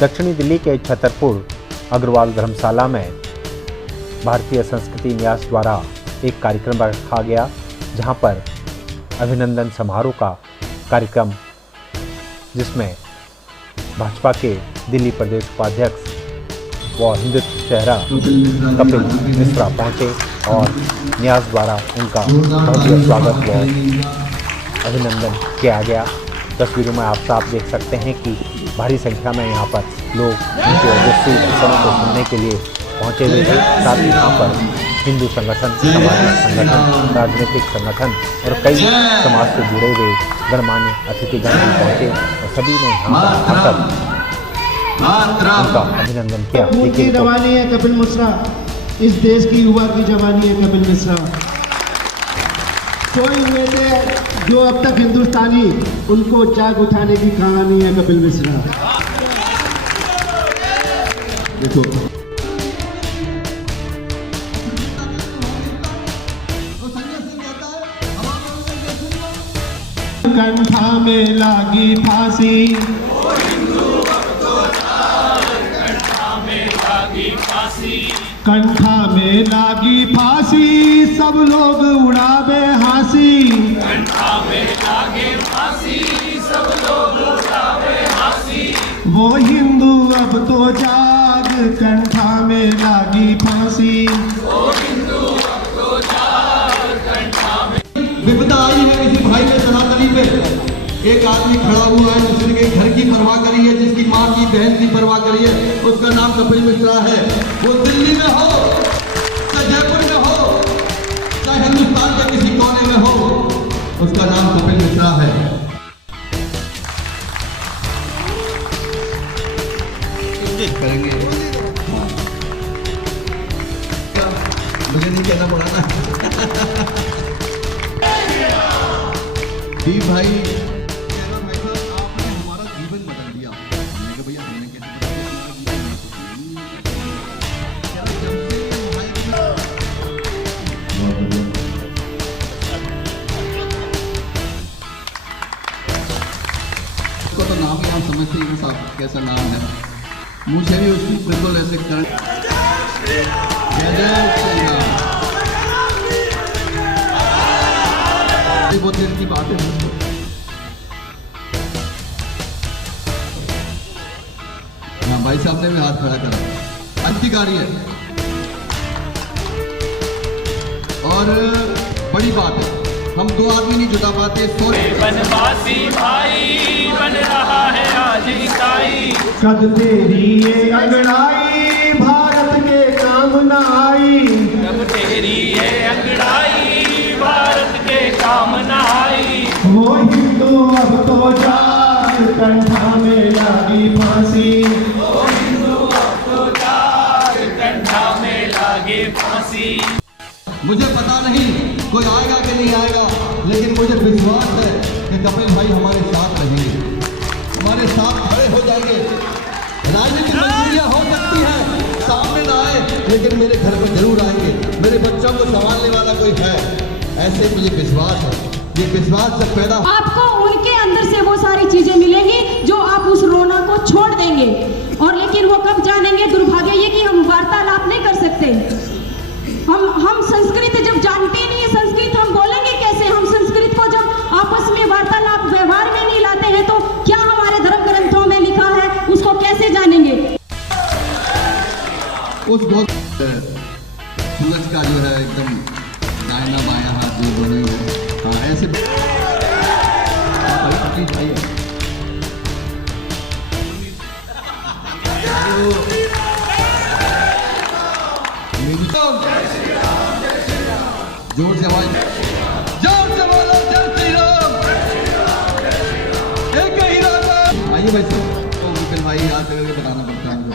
दक्षिणी दिल्ली के छतरपुर अग्रवाल धर्मशाला में भारतीय संस्कृति न्यास द्वारा एक कार्यक्रम रखा गया, जहां पर अभिनंदन समारोह का कार्यक्रम, जिसमें भाजपा के दिल्ली प्रदेश उपाध्यक्ष व हिंदुत्व चेहरा कपिल मिश्रा पहुंचे और न्यास द्वारा उनका भव्य स्वागत व अभिनंदन किया गया। तस्वीरों में आप साफ देख सकते हैं कि भारी संख्या में यहाँ पर लोग उनके ओजस्वी भाषणों को सुनने के लिए पहुँचे हुए थे। साथ ही यहाँ पर हिंदू संगठन, सामाजिक संगठन, राजनीतिक संगठन और कई समाज से जुड़े हुए गणमान्य अतिथिगण भी पहुँचे और सभी ने यहाँ पर आकर उनका अभिनंदन किया। देखिए, जवानी है कपिल मिश्रा, इस देश की युवा की जवानी है कपिल मिश्रा। सोए हुए थे जो अब तक हिंदुस्तानी, उनको जाग उठाने की कहानी है कपिल मिश्रा। देखो, कंठा में लागी फांसी, कंठा में लागी फांसी, सब लोग उड़ावे हंसी, कंठा में लागी फांसी, सब लोग उड़ावे हंसी। वो हिंदू अब तो जाग, कंठा में लागी फांसी, वो हिंदू अब तो जाग, कंठा में। विपदा आई है किसी भाई में, सनातनी पे एक आदमी खड़ा हुआ है जिसने घर की परवाह करी है, जिसकी माँ की बहन की परवाह करी है, उसका नाम कपिल मिश्रा है। वो दिल्ली में हो, चाहे जयपुर में हो, चाहे हिंदुस्तान के किसी कोने में हो, उसका नाम कपिल मिश्रा है। करेंगे, मुझे नहीं कहना पड़ा ना। दी भाई तो नाम ही हम समझते हैं साहब कैसा नाम है, मुझे भी उसकी बिल्कुल ऐसे कर बहुत देर की बात है। हाँ, भाई साहब ने भी हाथ खड़ा करा, अधिकारी है और बड़ी बात है, हम दो आदमी नहीं जुटा पाते। बनवासी भाई बन रहा है आज ईसाई, कद तेरी ये अंगड़ाई भारत के काम न आई, कब तेरी ये अंगड़ाई भारत के काम न आई। वो हिंदू अब तो जाग, कंठा में लागी फांसी, वो हिंदू अब तो जाग, कंठा में लागे फांसी। मुझे पता नहीं कोई आएगा कि नहीं आएगा, लेकिन मुझे विश्वास है कि कपिल भाई हमारे साथ रहेंगे, हमारे साथ खड़े हो जाएंगे। राजनीतिक मजबूरियां हो सकती हैं, सामने ना आए, लेकिन मेरे घर पर जरूर आएंगे। मेरे बच्चों को संभालने वाला कोई है, ऐसे मुझे विश्वास है। ये विश्वास जब पैदा, आपको उनके अंदर से वो सारी चीजें मिलेंगी जो आप उस रोना को छोड़ देंगे। और लेकिन वो कब जानेंगे, दुर्भाग्य ये कि हम वार्तालाप नहीं कर सकते। हम संस्कृत जब जानते नहीं है, संस्कृत हम बोलेंगे कैसे? हम संस्कृत को जब आपस में वार्तालाप व्यवहार में नहीं लाते हैं, तो क्या हमारे धर्म ग्रंथों में लिखा है उसको कैसे जानेंगे? उस सूरज का जो है एकदम दाहिना बायां हाथ जो बने हुए, हाँ ऐसे जोर से आवाज, जोर से बोलो जय श्री राम, एक ही राम। आइए भाई, तो विपिन भाई याद करके बताना पड़ता है हमको।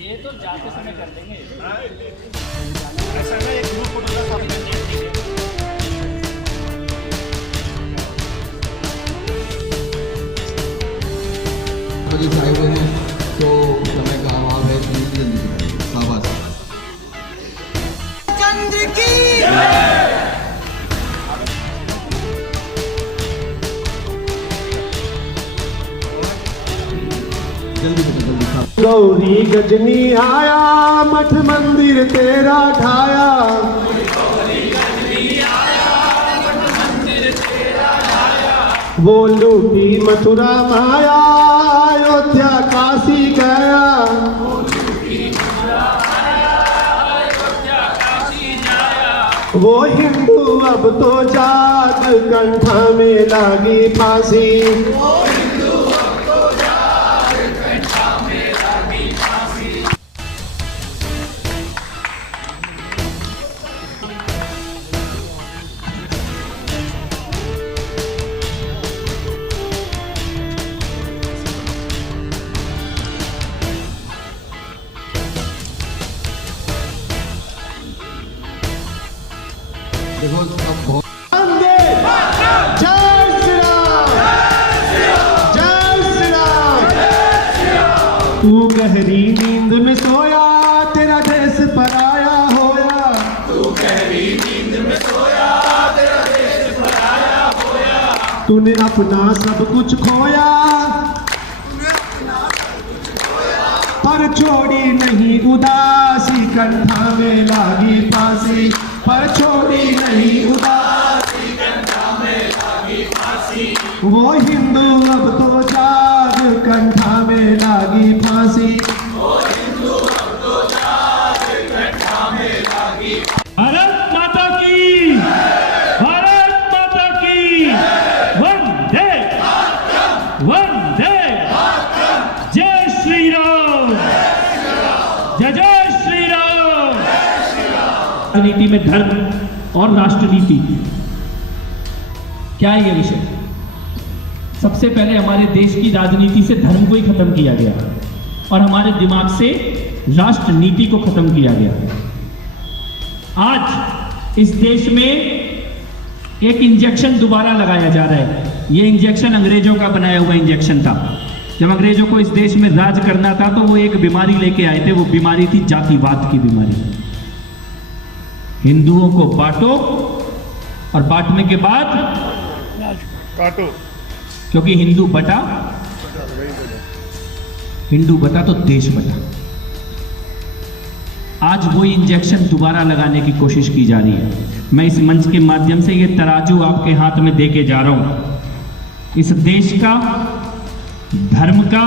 ये तो जाते समय कर देंगे, ऐसा ना एक ग्रुप फोटोग्राफ आप कर दिया। बजे आए हुए हैं तो समय का अभाव है, शाबाश। चंद्र की गौरी गजनी आया, मठ मंदिर तेरा ढाया। वो लूटी मथुरा माया, अयोध्या काशी गया। वो हिंदू अब तो जाग, कंठा में लागी फांसी। वंदे जय श्री राम, जय श्री राम। तू गहरी नींद में सोया, तेरा देश पराया होया। तू गहरी नींद में सोया, तेरा देश पराया होया। तूने अपना सब कुछ खोया, पर छोड़ी नहीं उदासी, कंठा में लागी फांसी। पर छोड़ी नहीं उदासी, कंठा में लागी फांसी। वो हिंदू अब तो जाग, कंठा में लागी फांसी। वो हिंदू अब तो जाग, कंठा में लागी। भारत माता की, भारत माता की, वंदे वंदे, जय श्री राम, जय जय श्री राम। राजनीति में धर्म और राष्ट्रनीति, क्या है ये विषय? सबसे पहले हमारे देश की राजनीति से धर्म को ही खत्म किया गया और हमारे दिमाग से राष्ट्रनीति को खत्म किया गया। आज इस देश में एक इंजेक्शन दोबारा लगाया जा रहा है। ये इंजेक्शन अंग्रेजों का बनाया हुआ इंजेक्शन था। जब अंग्रेजों को इस देश में राज करना था तो वो एक बीमारी लेके आए थे। वो बीमारी थी जातिवाद की बीमारी। हिंदुओं को बांटो और बांटने के बाद काटो, क्योंकि हिंदू बटा तो देश बटा। आज वो इंजेक्शन दोबारा लगाने की कोशिश की जा रही है। मैं इस मंच के माध्यम से ये तराजू आपके हाथ में देके जा रहा हूं। इस देश का, धर्म का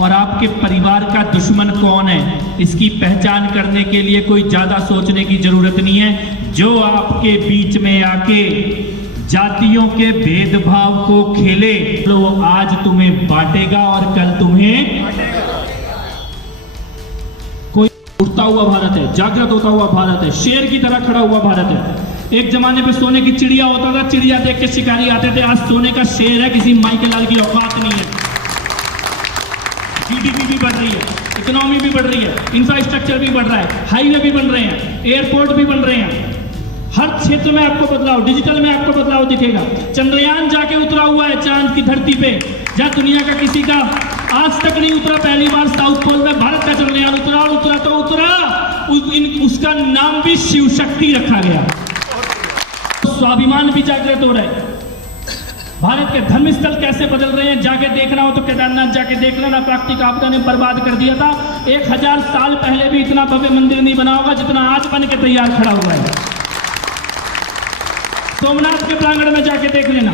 और आपके परिवार का दुश्मन कौन है, इसकी पहचान करने के लिए कोई ज्यादा सोचने की जरूरत नहीं है। जो आपके बीच में आके जातियों के भेदभाव को खेले, तो वो आज तुम्हें बांटेगा और कल तुम्हें। कोई उठता हुआ भारत है, जागृत होता हुआ भारत है, शेर की तरह खड़ा हुआ भारत है। एक जमाने पे सोने की चिड़िया होता था, चिड़िया देख के शिकारी आते थे। आज सोने का शेर है, किसी माइकेलाल की औकात नहीं है। जीडीपी भी बढ़ रही है, इकोनॉमी भी बढ़ रही है, इंफ्रास्ट्रक्चर भी बढ़ रहा है, हाईवे भी बन रहे हैं, एयरपोर्ट भी बन रहे हैं। हर क्षेत्र में आपको बदलाव, डिजिटल में आपको बदलाव दिखेगा। चंद्रयान जाके उतरा हुआ है चांद की धरती पे, जहां दुनिया का किसी का आज तक नहीं उतरा। पहली बार साउथ पोल में भारत का चंद्रयान उतरा और उतरा तो उतरा। उसका नाम भी शिव शक्ति रखा गया। स्वाभिमान भी जागृत हो रहा है। भारत के धर्म स्थल कैसे बदल रहे हैं, जाके देखना हो तो केदारनाथ जाके देख लेना। प्राकृतिक आपदा ने बर्बाद कर दिया था। 1000 साल पहले भी इतना भव्य मंदिर नहीं बना होगा जितना आज बन के तैयार खड़ा हुआ है। सोमनाथ के प्रांगण में जाके देख लेना।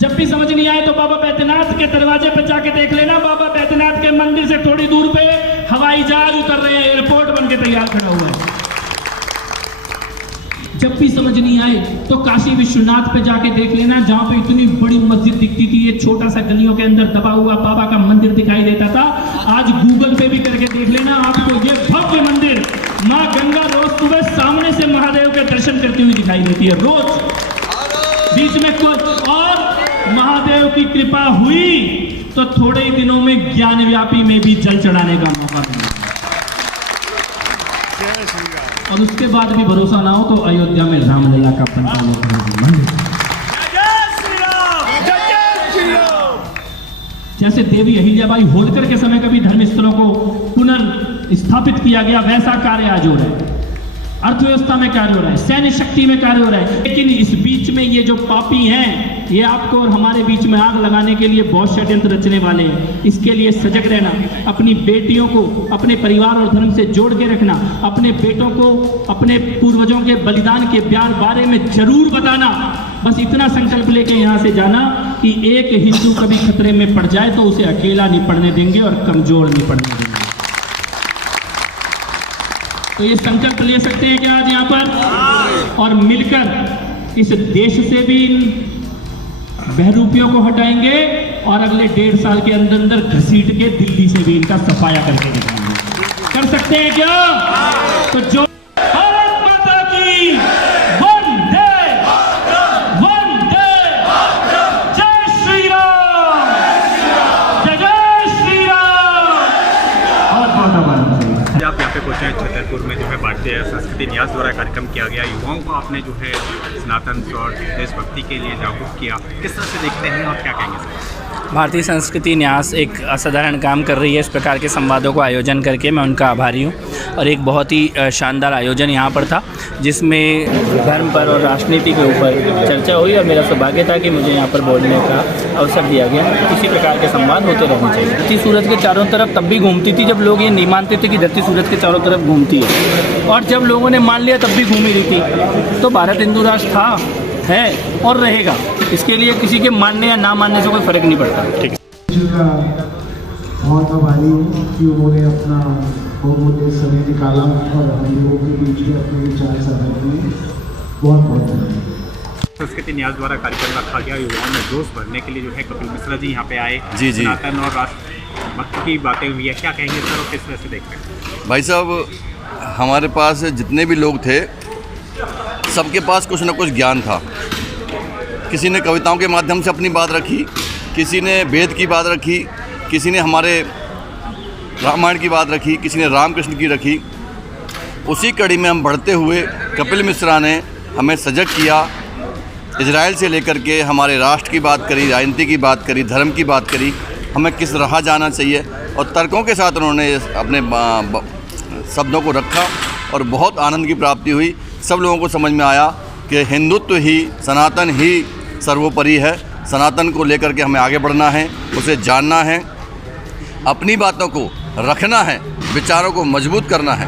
जब भी समझ नहीं आए तो बाबा बैद्यनाथ के दरवाजे पर जाके देख लेना। बाबा बैद्यनाथ के मंदिर से थोड़ी दूर पे हवाई जहाज उतर रहे हैं, एयरपोर्ट बन के तैयार खड़ा हुआ है। जब भी समझ नहीं आए तो काशी विश्वनाथ पे जाके देख लेना, जहां पे इतनी बड़ी मस्जिद दिखती थी, ये छोटा सा गलियों के अंदर दबा हुआ बाबा का मंदिर दिखाई देता था। आज गूगल पे भी करके देख लेना, आपको ये भव्य मंदिर, माँ गंगा रोज सुबह सामने से महादेव के दर्शन करती हुई दिखाई देती है। रोज बीच में कुछ और महादेव की कृपा हुई तो थोड़े ही दिनों में ज्ञानव्यापी में भी जल चढ़ाने का मौका मिला। और उसके बाद भी भरोसा ना हो तो अयोध्या में रामलला का पंडाल। जैसे देवी अहिल्याबाई होलकर के समय कभी धर्म स्थलों को पुनर्स्थापित किया गया, वैसा कार्य आज हो रहा है। अर्थव्यवस्था में कार्य हो रहा है, सैन्य शक्ति में कार्य हो रहा है। लेकिन इस बीच में ये जो पापी हैं, ये आपको और हमारे बीच में आग लगाने के लिए बहुत षड्यंत्र रचने वाले हैं। इसके लिए सजग रहना, अपनी बेटियों को अपने परिवार और धर्म से जोड़ के रखना, अपने बेटों को अपने पूर्वजों के बलिदान के बारे में जरूर बताना। बस इतना संकल्प लेके यहाँ से जाना कि एक हिंदू कभी खतरे में पड़ जाए तो उसे अकेला नहीं पड़ने देंगे और कमजोर नहीं पड़ने देंगे। तो ये संकल्प ले सकते हैं क्या आज यहाँ पर, और मिलकर इस देश से भी इन बहरूपियों को हटाएंगे और अगले 1.5 साल के अंदर अंदर घसीट के दिल्ली से भी इनका सफाया करके दिखाएंगे। कर सकते हैं क्या? तो जो भारत माता की वंदे वंदे, जय श्री राम, जय श्री राम। और बहुत आभार। आप यहाँ पे पहुँचे हैं छतरपुर में जो है भारतीय संस्कृति न्यास द्वारा कार्यक्रम किया गया। युवाओं को आपने जो है सनातन और देशभक्ति के लिए जागरूक किया, किस तरह से देखते हैं और क्या कहेंगे सर? भारतीय संस्कृति न्यास एक असाधारण काम कर रही है। इस प्रकार के संवादों को आयोजन करके मैं उनका आभारी हूँ। और एक बहुत ही शानदार आयोजन यहाँ पर था जिसमें धर्म पर और राजनीति के ऊपर चर्चा हुई और मेरा सौभाग्य था कि मुझे यहाँ पर बोलने का अवसर दिया गया। इसी प्रकार के संवाद होते रहने चाहिए। धरती सूरज के चारों तरफ तब भी घूमती थी जब लोग ये नहीं मानते थे कि धरती सूरज के चारों तरफ घूमती है, और जब लोगों ने मान लिया तब भी घूम ही रही थी। तो भारत हिंदू राष्ट्र था, है और रहेगा। इसके लिए किसी के मानने या ना मानने से कोई फर्क नहीं पड़ता। ठीक है, बहुत आभारी हूँ कि उन्होंने अपना बहुमूल्य समय निकाला और हम लोगों के बीच में अपने विचार साझा किए। बहुत बहुत धन्यवाद। संस्कृति न्यास द्वारा कार्यक्रम रखा गया। युवाओं में जोश भरने के लिए जो है कपिल मिश्रा जी यहाँ पे आए। जी। सनातन और राष्ट्रभक्ति की बातें हुई है, क्या कहेंगे सर और किस तरह से देखते हैं? भाई साहब, हमारे पास जितने भी लोग थे सबके पास कुछ न कुछ ज्ञान था। किसी ने कविताओं के माध्यम से अपनी बात रखी, किसी ने वेद की बात रखी, किसी ने हमारे रामायण की बात रखी, किसी ने रामकृष्ण की रखी। उसी कड़ी में हम बढ़ते हुए कपिल मिश्रा ने हमें सजग किया। इजराइल से लेकर के हमारे राष्ट्र की बात करी, राजनीति की बात करी, धर्म की बात करी, हमें किस राह जाना चाहिए, और तर्कों के साथ उन्होंने अपने शब्दों को रखा और बहुत आनंद की प्राप्ति हुई। सब लोगों को समझ में आया कि हिंदुत्व ही, सनातन ही सर्वोपरि है। सनातन को लेकर के हमें आगे बढ़ना है, उसे जानना है, अपनी बातों को रखना है, विचारों को मजबूत करना है।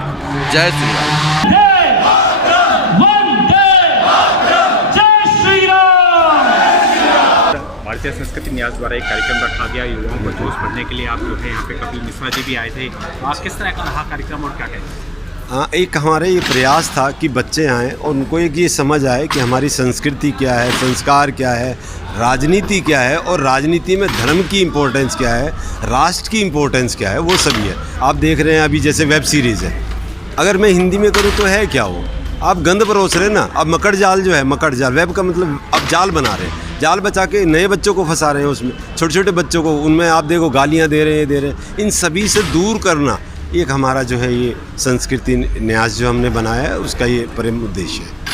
जय श्री राम। भारतीय संस्कृति न्यास द्वारा एक कार्यक्रम रखा गया युवाओं को जोश भरने के लिए। आप जो है यहाँ पे कपिल मिश्रा जी भी आए थे। आज किस तरह का रहा कार्यक्रम और क्या कहें? हाँ, एक हमारे ये प्रयास था कि बच्चे आएँ और उनको एक ये समझ आए कि हमारी संस्कृति क्या है, संस्कार क्या है, राजनीति क्या है, और राजनीति में धर्म की इम्पोर्टेंस क्या है, राष्ट्र की इम्पोर्टेंस क्या है, वो सभी है। आप देख रहे हैं अभी जैसे वेब सीरीज़ है, अगर मैं हिंदी में करूँ तो है क्या वो, आप गंद परोस रहे हैं ना। अब मकड़ जाल जो है, मकड़ जाल वेब का मतलब अब जाल बना रहे हैं, जाल बचा के नए बच्चों को फंसा रहे हैं उसमें, छोटे छोटे बच्चों को, उनमें आप देखो गालियाँ दे रहे हैं। इन सभी से दूर करना एक हमारा जो है ये संस्कृति न्यास जो हमने बनाया है, उसका ये परम उद्देश्य है।